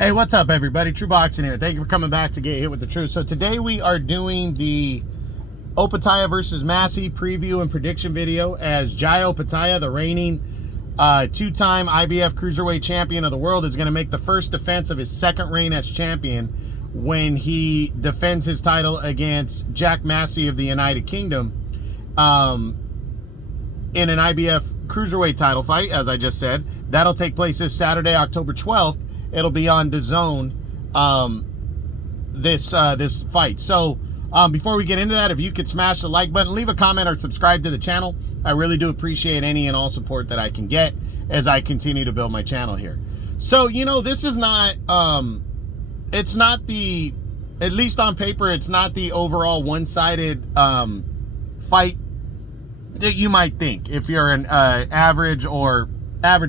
Hey, what's up, everybody? True Boxing here. Thank you for coming back to Get Hit with the Truth. So today we are doing the Opetaia versus Massey preview and prediction video, as Jai Opetaia, the reigning two-time IBF Cruiserweight champion of the world, is going to make the first defense of his second reign as champion when he defends his title against Jack Massey of the United Kingdom in an IBF Cruiserweight title fight, as I just said. That'll take place this Saturday, October 12th. It'll be on DAZN, this fight. So before we get into that, if you could smash the like button, leave a comment, or subscribe to the channel. I really do appreciate any and all support that I can get as I continue to build my channel here. So, you know, this is not, it's not the, at least on paper, it's not the overall one-sided fight that you might think if you're an average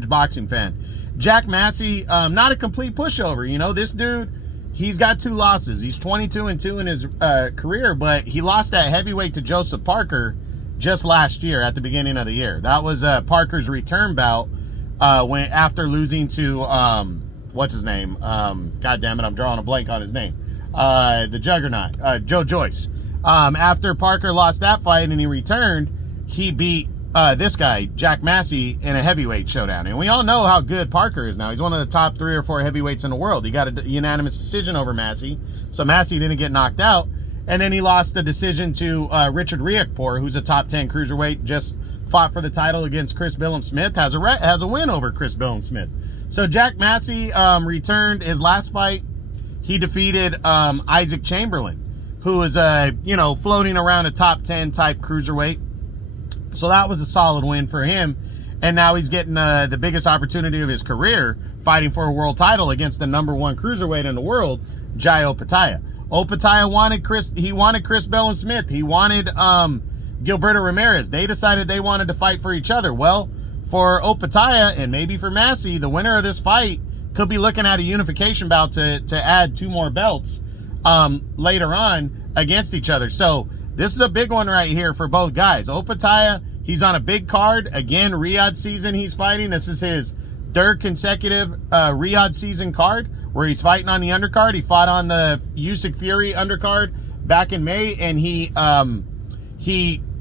boxing fan. Jack Massey, not a complete pushover. You know, this dude, he's got 2 losses. He's 22-2 in his career, but he lost that heavyweight to Joseph Parker just last year at the beginning of the year. That was Parker's return bout after losing to, what's his name? God damn it, I'm drawing a blank on his name. The Juggernaut, Joe Joyce. After Parker lost that fight and he returned, he beat this guy, Jack Massey, in a heavyweight showdown. And we all know how good Parker is now. He's one of the top 3 or 4 heavyweights in the world. He got a unanimous decision over Massey, so Massey didn't get knocked out. And then he lost the decision to Richard Riakporhe, who's a top 10 cruiserweight, just fought for the title against Chris Billam-Smith, has a win over Chris Billam-Smith. So Jack Massey returned his last fight. He defeated Isaac Chamberlain, who is floating around a top 10 type cruiserweight. So that was a solid win for him. And now he's getting the biggest opportunity of his career, fighting for a world title against the #1 cruiserweight in the world, Jai Opetaia. Opetaia wanted Chris Billam-Smith. He wanted Gilberto Ramirez. They decided they wanted to fight for each other. Well, for Opetaia and maybe for Massey, the winner of this fight could be looking at a unification bout to add 2 more belts later on against each other. So this is a big one right here for both guys. Opetaia, he's on a big card. Again, Riyadh season he's fighting. This is his 3rd consecutive Riyadh season card where he's fighting on the undercard. He fought on the Usyk Fury undercard back in May, and he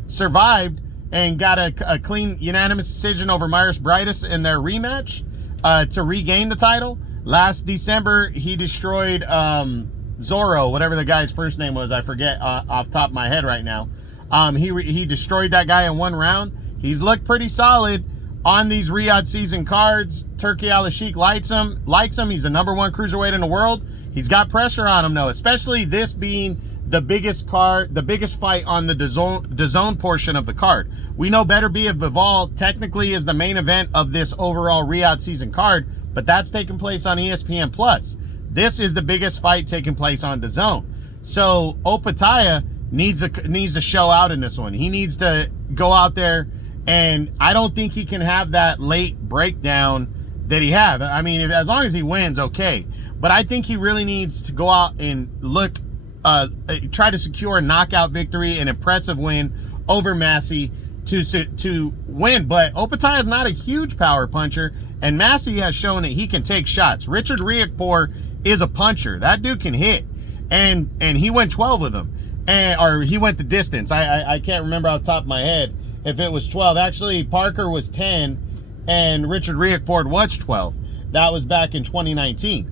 survived and got a clean unanimous decision over Myers Brightus in their rematch to regain the title. Last December, he destroyed Zorro, whatever the guy's first name was, I forget off the top of my head right now. He destroyed that guy in 1 round. He's looked pretty solid on these Riyadh season cards. Turki Al-Sheikh likes him. He's the #1 cruiserweight in the world. He's got pressure on him though, especially this being the biggest fight on the DAZN portion of the card. We know Better Be of Bivol technically is the main event of this overall Riyadh season card, but that's taking place on ESPN Plus. This is the biggest fight taking place on DAZN. So Opetaia needs to show out in this one. He needs to go out there, and I don't think he can have that late breakdown that he had. I mean, as long as he wins, okay. But I think he really needs to go out and try to secure a knockout victory, an impressive win over Massey to win. But Opetaia is not a huge power puncher, and Massey has shown that he can take shots. Richard Riakporhe is a puncher. That dude can hit, and he went 12 with him, or he went the distance. I can't remember off the top of my head if it was 12. Actually, Parker was 10 and Richard Riakporhe was 12. That was back in 2019.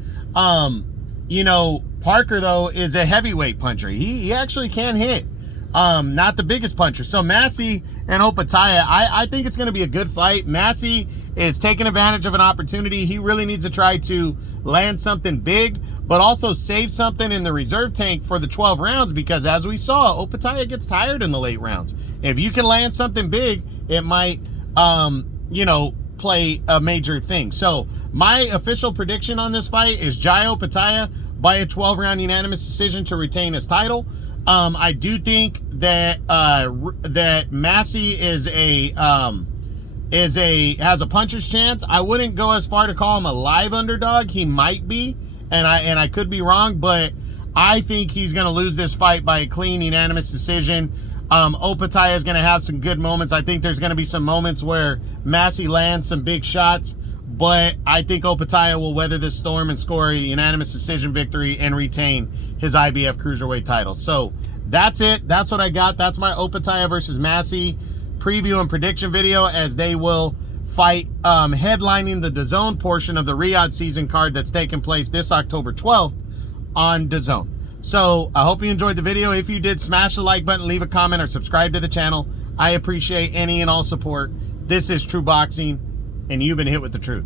You know, Parker though is a heavyweight puncher. He actually can hit. Not the biggest puncher. So Massey and Opetaia, I think it's going to be a good fight. Massey is taking advantage of an opportunity. He really needs to try to land something big, but also save something in the reserve tank for the 12 rounds, because as we saw, Opetaia gets tired in the late rounds. If you can land something big, it might, play a major thing. So my official prediction on this fight is Jai Opetaia by a 12-round unanimous decision to retain his title. I do think that that Massey has a puncher's chance. I wouldn't go as far to call him a live underdog. He might be, and I could be wrong, but I think he's going to lose this fight by a clean unanimous decision. Opetaia is going to have some good moments. I think there's going to be some moments where Massey lands some big shots, but I think Opetaia will weather this storm and score a unanimous decision victory and retain his IBF Cruiserweight title. So that's it. That's what I got. That's my Opetaia versus Massey preview and prediction video, as they will fight headlining the DAZN portion of the Riyadh season card that's taking place this October 12th on DAZN. So I hope you enjoyed the video. If you did, smash the like button, leave a comment, or subscribe to the channel. I appreciate any and all support. This is True Boxing, and you've been hit with the truth.